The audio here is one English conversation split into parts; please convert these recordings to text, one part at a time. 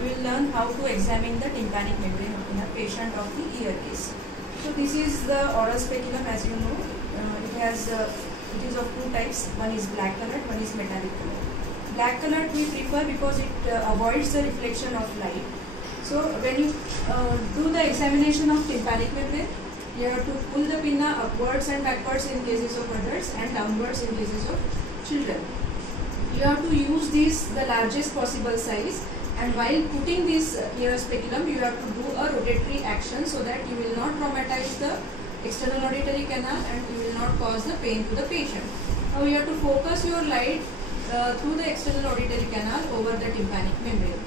we will learn how to examine the tympanic membrane in a patient of the ear case. So this is the oral speculum, as you know. It is of two types. One is black colored, one is metallic colored. Black colored we prefer because it avoids the reflection of light. So when you do the examination of tympanic membrane, you have to pull the pinna upwards and backwards in cases of adults and downwards in cases of children. You have to use the largest possible size, and while putting this ear speculum, you have to do a rotatory action so that you will not traumatize the external auditory canal and you will not cause the pain to the patient. Now you have to focus your light through the external auditory canal over the tympanic membrane.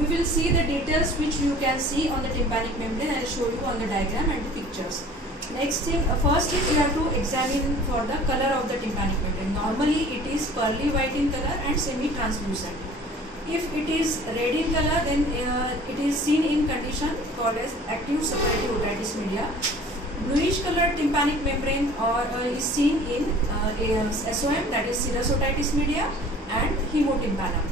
We will see the details which you can see on the tympanic membrane. I will show you on the diagram and the pictures. Next thing, first is you have to examine for the color of the tympanic membrane. Normally it is pearly white in color and semi-translucent. If it is red in color, then it is seen in condition called as acute suppurative otitis media. Bluish colored tympanic membrane is seen in SOM, that is serous otitis media, and hemotympanum.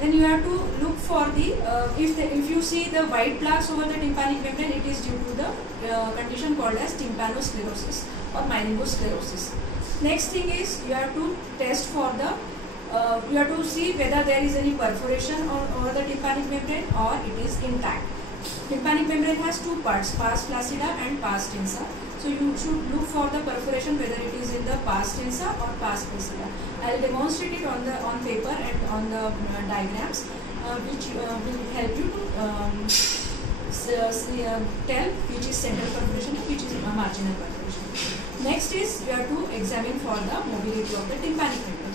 Then you have to look for if you see the white plaques over the tympanic membrane, it is due to the condition called as tympanosclerosis or meningosclerosis. Next thing is you have to test for you have to see whether there is any perforation over the tympanic membrane or it is intact. Tympanic membrane has two parts, pars flaccida and pars tensa. So you should look for the perforation whether it is in the pars tensa or pars flaccida. I will demonstrate it on paper and on the diagrams, which will help you to tell which is central perforation and which is marginal perforation. Next is you have to examine for the mobility of the tympanic membrane.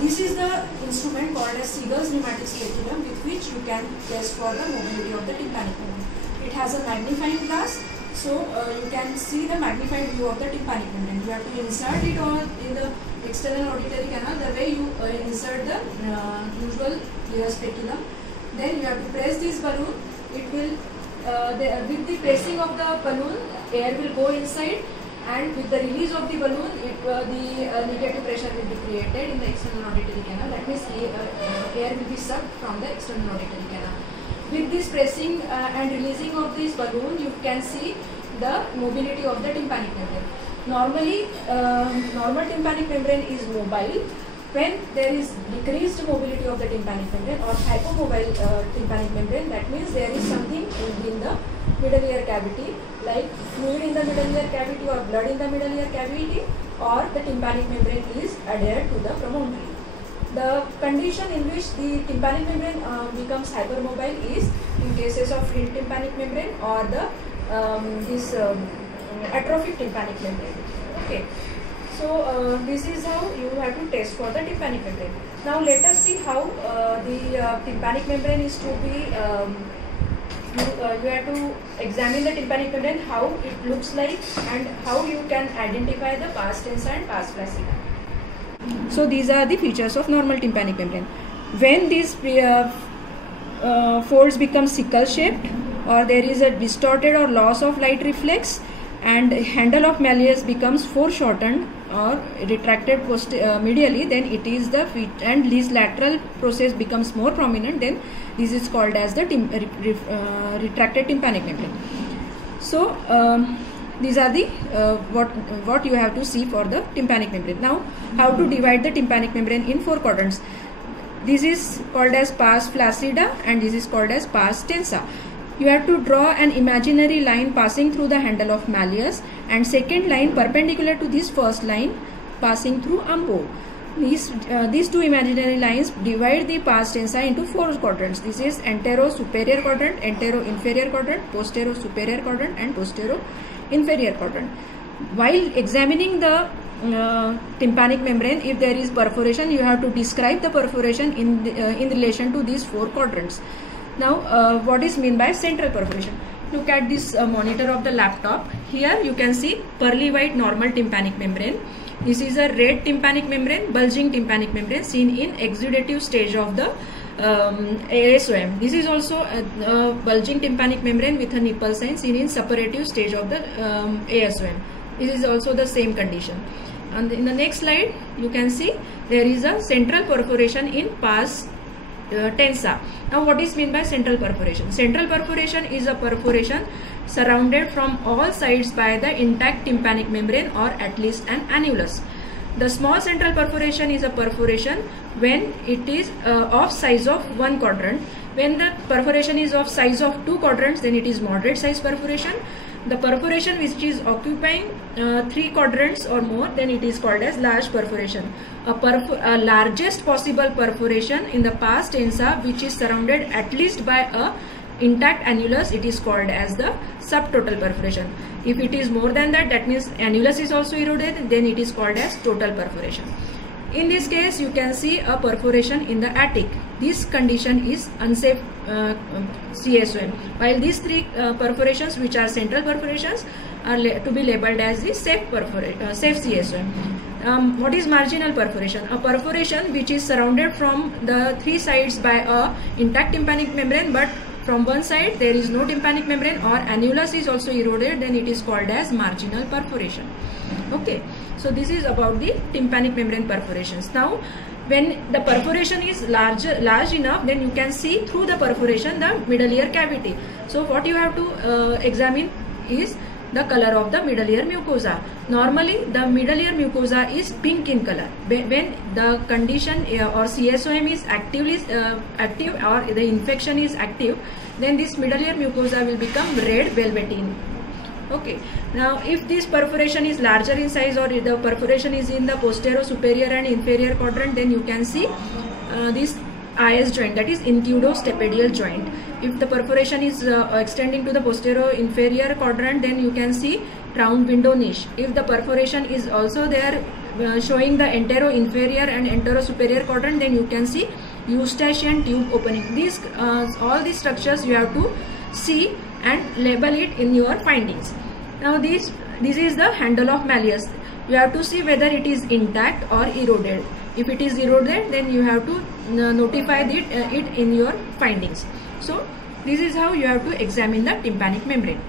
This is the instrument called as Siegel's pneumatic speculum, with which you can test for the mobility of the tympanic membrane. It has a magnifying glass, so you can see the magnified view of the tympanic membrane. You have to insert it in the external auditory canal the way you insert the usual ear speculum. Then you have to press this balloon. It will, with the pressing of the balloon, air will go inside, and with the release of the balloon, the negative pressure will be created in the external auditory canal. That means air will be sucked from the external auditory canal. With this pressing and releasing of this balloon, you can see the mobility of the tympanic membrane. Normally, normal tympanic membrane is mobile. When there is decreased mobility of the tympanic membrane or hypomobile tympanic membrane, that means there is something in the middle ear cavity, like fluid in the middle ear cavity or blood in the middle ear cavity, or the tympanic membrane is adhered to the promontory. The condition in which the tympanic membrane becomes hypermobile is in cases of free tympanic membrane or the atrophic tympanic membrane. Okay. So this is how you have to test for the tympanic membrane. Now let us see how the tympanic membrane is to be. You have to examine the tympanic membrane, how it looks like, and how you can identify the pars tensa and pars flaccida. So these are the features of normal tympanic membrane. When these folds become sickle shaped, or there is a distorted or loss of light reflex, and handle of malleus becomes foreshortened or retracted medially, then it is the and this lateral process becomes more prominent, then this is called as the retracted tympanic membrane. So these are the what you have to see for the tympanic membrane. Now how to divide the tympanic membrane in four quadrants. This is called as pars flaccida and this is called as pars tensa. You have to draw an imaginary line passing through the handle of malleus and second line perpendicular to this first line passing through umbo. These two imaginary lines divide the pars tensa into four quadrants. This is antero-superior quadrant, antero-inferior quadrant, posterior-superior quadrant and posterior-inferior quadrant. While examining the tympanic membrane, if there is perforation, you have to describe the perforation in relation to these four quadrants. Now what is meant by central perforation? Look at this monitor of the laptop. Here you can see pearly white normal tympanic membrane. This is a red tympanic membrane, bulging tympanic membrane seen in exudative stage of the ASOM. This is also a bulging tympanic membrane with a nipple sign seen in suppurative stage of the ASOM. This is also the same condition. And in the next slide, you can see there is a central perforation in pars tensa. Now what is meant by central perforation? Central perforation is a perforation surrounded from all sides by the intact tympanic membrane or at least an annulus. The small central perforation is a perforation when it is of size of 1 quadrant. When the perforation is of size of 2 quadrants, then it is moderate size perforation. The perforation which is occupying 3 quadrants or more, then it is called as large perforation. A largest possible perforation in the pars tensa which is surrounded at least by a intact annulus, it is called as the subtotal perforation. If it is more than that, that means annulus is also eroded, then it is called as total perforation. In this case, you can see a perforation in the attic. This condition is unsafe CSOM, while these 3 perforations which are central perforations are to be labeled as the safe CSOM. What is marginal perforation? A perforation which is surrounded from the 3 sides by a intact tympanic membrane, but from one side there is no tympanic membrane or annulus is also eroded, then it is called as marginal perforation. Okay, so this is about the tympanic membrane perforations. Now when the perforation is large enough, then you can see through the perforation the middle ear cavity. So what you have to examine is the color of the middle ear mucosa. Normally the middle ear mucosa is pink in color. When the condition or CSOM is active or the infection is active, then this middle ear mucosa will become red velveteen. Okay, now if this perforation is larger in size or the perforation is in the posterior, superior and inferior quadrant, then you can see this IS joint, that is incudostapedial joint. If the perforation is extending to the posterior inferior quadrant, then you can see round window niche. If the perforation is also there showing the entero-inferior and entero-superior quadrant, then you can see eustachian tube opening. These all these structures you have to see and label it in your findings. Now this is the handle of malleus. You have to see whether it is intact or eroded. If it is eroded, then you have to notify it in your findings. So this is how you have to examine the tympanic membrane.